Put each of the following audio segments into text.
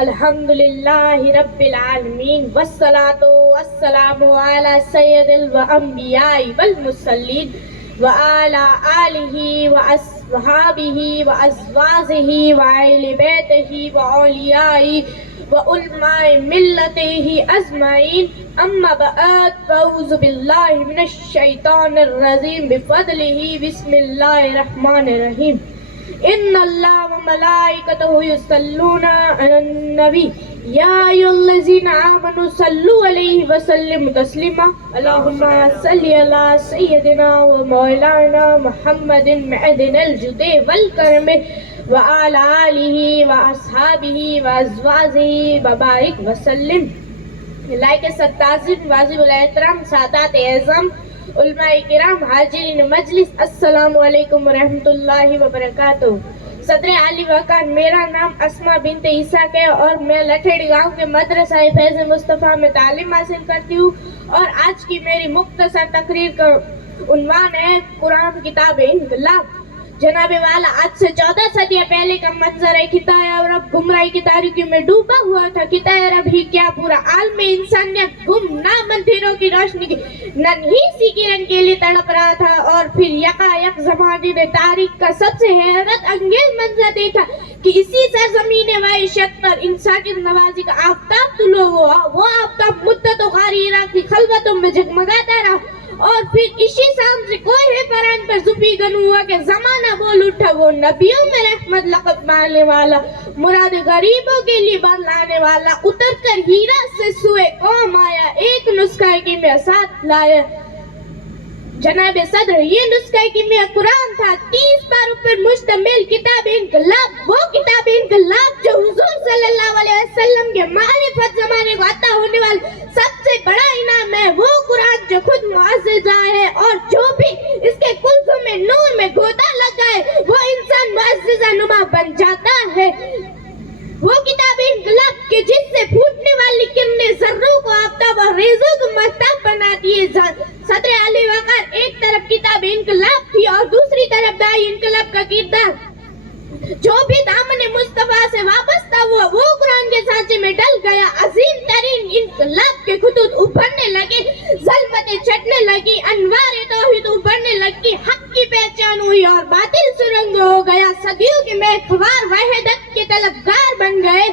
الحمدللہ رب العالمین والصلاة والسلام علی سید الانبیاء والمرسلین وعلی آلہ واصحابہ وازواجہ وآل بیتہ واولیاء وعلماء ملتہ اجمعین اما بعد فاعوذ باللہ من الشیطان الرجیم بفضلہ بسم اللہ الرحمن الرحیم ان اللہ وملائکتہ یصلون علی النبی یا ایھا الذین آمنوا صلوا علیہ وسلموا تسلیما اللہم صل علی سیدنا و مولانا محمد معدن الجود والکرم وعلی آلہ واصحابہ وازواجہ وبارک وسلم. لائق ستازن واجب الاحترام سادات اعظم علماء کرام حاضرین مجلس السلام علیکم ورحمۃ اللہ وبرکاتہ. صدر عالی وقار میرا نام اسما بنت عیسیٰ ہے اور میں لٹھیڑی گاؤں کے مدرسہ فیض مصطفیٰ میں تعلیم حاصل کرتی ہوں اور آج کی میری مختصر تقریر کا عنوان ہے قرآن کتاب انقلاب. جناب والا آج سے 14 صدیاں پہلے کا منظر ہے. خطۂ عرب گمراہی کی تاریکی میں ڈوبا ہوا تھا. خطۂ عرب ہی کیا پورا عالم انسانیت گمنام اندھیروں کی روشنی کی ننھی سی کرن کے لیے تڑپ رہا تھا. اور پھر یکایک زمانے نے تاریخ کا سب سے حیرت انگیز منظر دیکھا کہ اسی سرزمین وحشت پر انسانیت نوازی کا آفتاب طلوع ہوا. وہ آفتاب مدت و غاری عراق کی خلوتوں میں جگمگاتا رہا اور پھر اسی شام سے کوہ فران پر زفی گنو ہوا کہ زمانہ بول اٹھا. وہ نبیوں میں رحمت لقب ماننے والا مراد غریبوں کے لیے لانے والا اتر کر ہیرا سے سوئے قوم آیا. ایک نسخہ کی میں ساتھ لایا جناب صدر. یہ نسخہ کی میں قرآن تھا 30 پاروں پر مشتمل کتاب انقلاب. وہ کتاب انقلاب جو حضور صلی اللہ علیہ وسلم کے معرفت زمانے کو عطا ہونے والا سب سے بڑا انعام ہے. وہ قرآن جو خود معززہ ہے اور جو بھی اس کے کلفوں میں نور میں گوتا لگا ہے وہ انسان معززہ نما بن جاتا ہے. وہ کتاب انقلاب کے جس سے پھوٹنے والی کرنیں ذروں کو آفتاب اور ریزوں کو مہتاب بناتی ہے. صدر علی وقار ایک طرف کتاب انقلاب تھی اور دوسری طرف دائی انقلاب کا کردار. جو بھی دامن مصطفیٰ سے وابستہ ہوا وہ قرآن کے سانچے میں ڈل گیا. عظیم ترین انقلاب کے خطوط ابھرنے لگے, ظلمتیں چھٹنے لگی, انوار توحید ابھرنے لگی, حق کی پہچان ہوئی اور باطل سرنگ ہو گیا. صدیوں کے میخوار وحدت کے طلبگار بن گئے.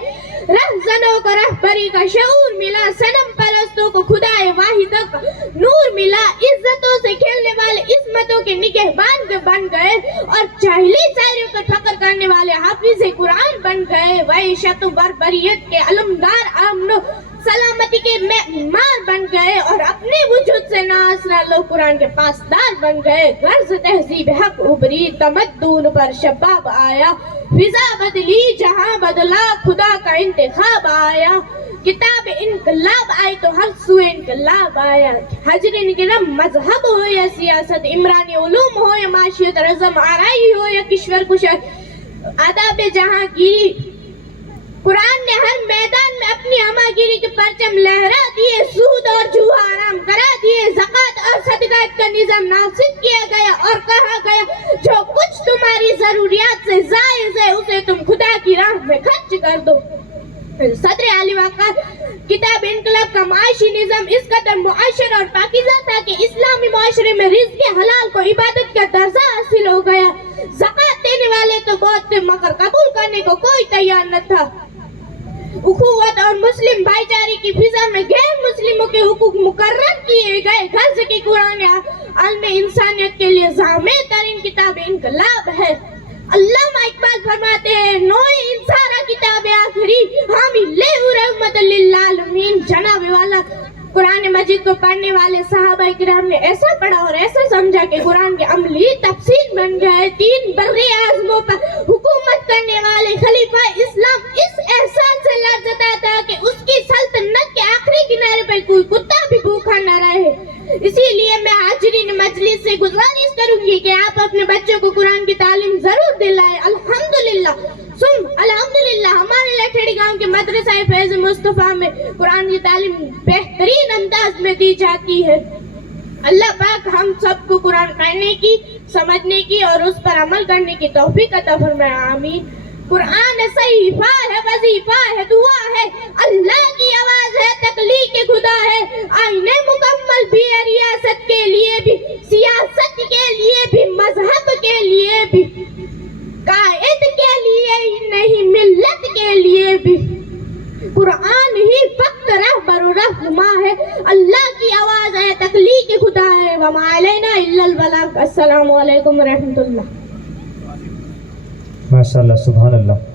رہزنوں کو رہبری کا شعور ملا, صنم پرستوں کو خدائے واحد کا نور ملا, عزتوں سے کھیلنے والے عصمتوں کے نگہبان بن گئے اور جاہلی شاعریوں کا فخر کرنے والے حافظ قرآن بن گئے. وحشت و بربریت کے علمدار امن و سلامتی کے معمار بن گئے اور اپنے وجود سے ناصرہ لوگ قرآن کے پاسدار بن گئے. غرض تہذیب حق ابری, تمدن پر شباب آیا, فضا بدلی جہاں بدلا, خدا کا انتخاب آیا. کتاب انقلاب آئی تو ہر سو انقلاب آیا. حاضرین کرام, مذہب ہو یا سیاست, عمرانی علوم ہو یا معاشیت, رزم آرائی ہو یا کشور کشائی, آداب جہاں گیری, قرآن نے ہر میدان میں اپنی ہمہ گیری کے پرچم لہرا دیے. سود اور جوا حرام کرا دیے. زکوٰۃ اور صدقات کا نظام نافذ کیا گیا اور کہا گیا جو کچھ تمہاری ضروریات سے زائد ہے اسے تم خدا کی راہ میں خرچ کر دو. صدر علی وقار کتاب انقلاب کا معاشی نظام اس قدر معاشر اور پاکیزہ تھا کہ اسلامی معاشرے میں رزق حلال کو عبادت کا درجہ حاصل ہو گیا. زکوٰۃ دینے والے تو بہت تھے مگر قبول کرنے کو کوئی تیار نہ تھا. اخوت اور مسلم بھائی چارے کی فضا میں غیر مسلموں کے حقوق مقرر کیے گئے. غرض کی قرآن عالم انسانیت کے لیے جامع ترین کتاب انقلاب ہے. علامہ اقبال فرماتے ہیں نوع انسانہ کتاب آخری حامل رحمت للعالمین. جناب والا قرآن مجید کو پڑھنے والے صحابہ کرام نے ایسا پڑھا اور ایسا سمجھا کہ قرآن کے عملی تفسیر بن گئے. 3 بر اعظموں پر حکومت کرنے والے خلیفہ اسلام اس احساس سے لرزتا تھا کہ اس کی سلطنت کے آخری کنارے پر کوئی کتا بھی بھوکا نہ رہے. اسی لیے میں حاضرین مجلس سے گزارش کروں گی کہ آپ اپنے بچوں کو قرآن کی تعلیم ضرور دلائیں. الحمدللہ الحمدللہ ہمارے لٹھیڑی گاؤں کے مدرسہ فیض مصطفیٰ میں قرآن کی تعلیم بہترین انداز میں دی جاتی ہے. اللہ پاک ہم سب کو قرآن پڑھنے کی, سمجھنے کی اور اس پر عمل کرنے کی توفیق عطا فرمائے. آمین. قرآن صحیفہ ہے, وظیفہ ہے, دعا بھی قرآن ہی فقط رہبر و رہنما ہے، اللہ کی آواز ہے، تخلیق خدا ہے، وما علینا الا البلاغ۔ السلام علیکم ورحمۃ اللہ۔ ماشاء اللہ، سبحان اللہ۔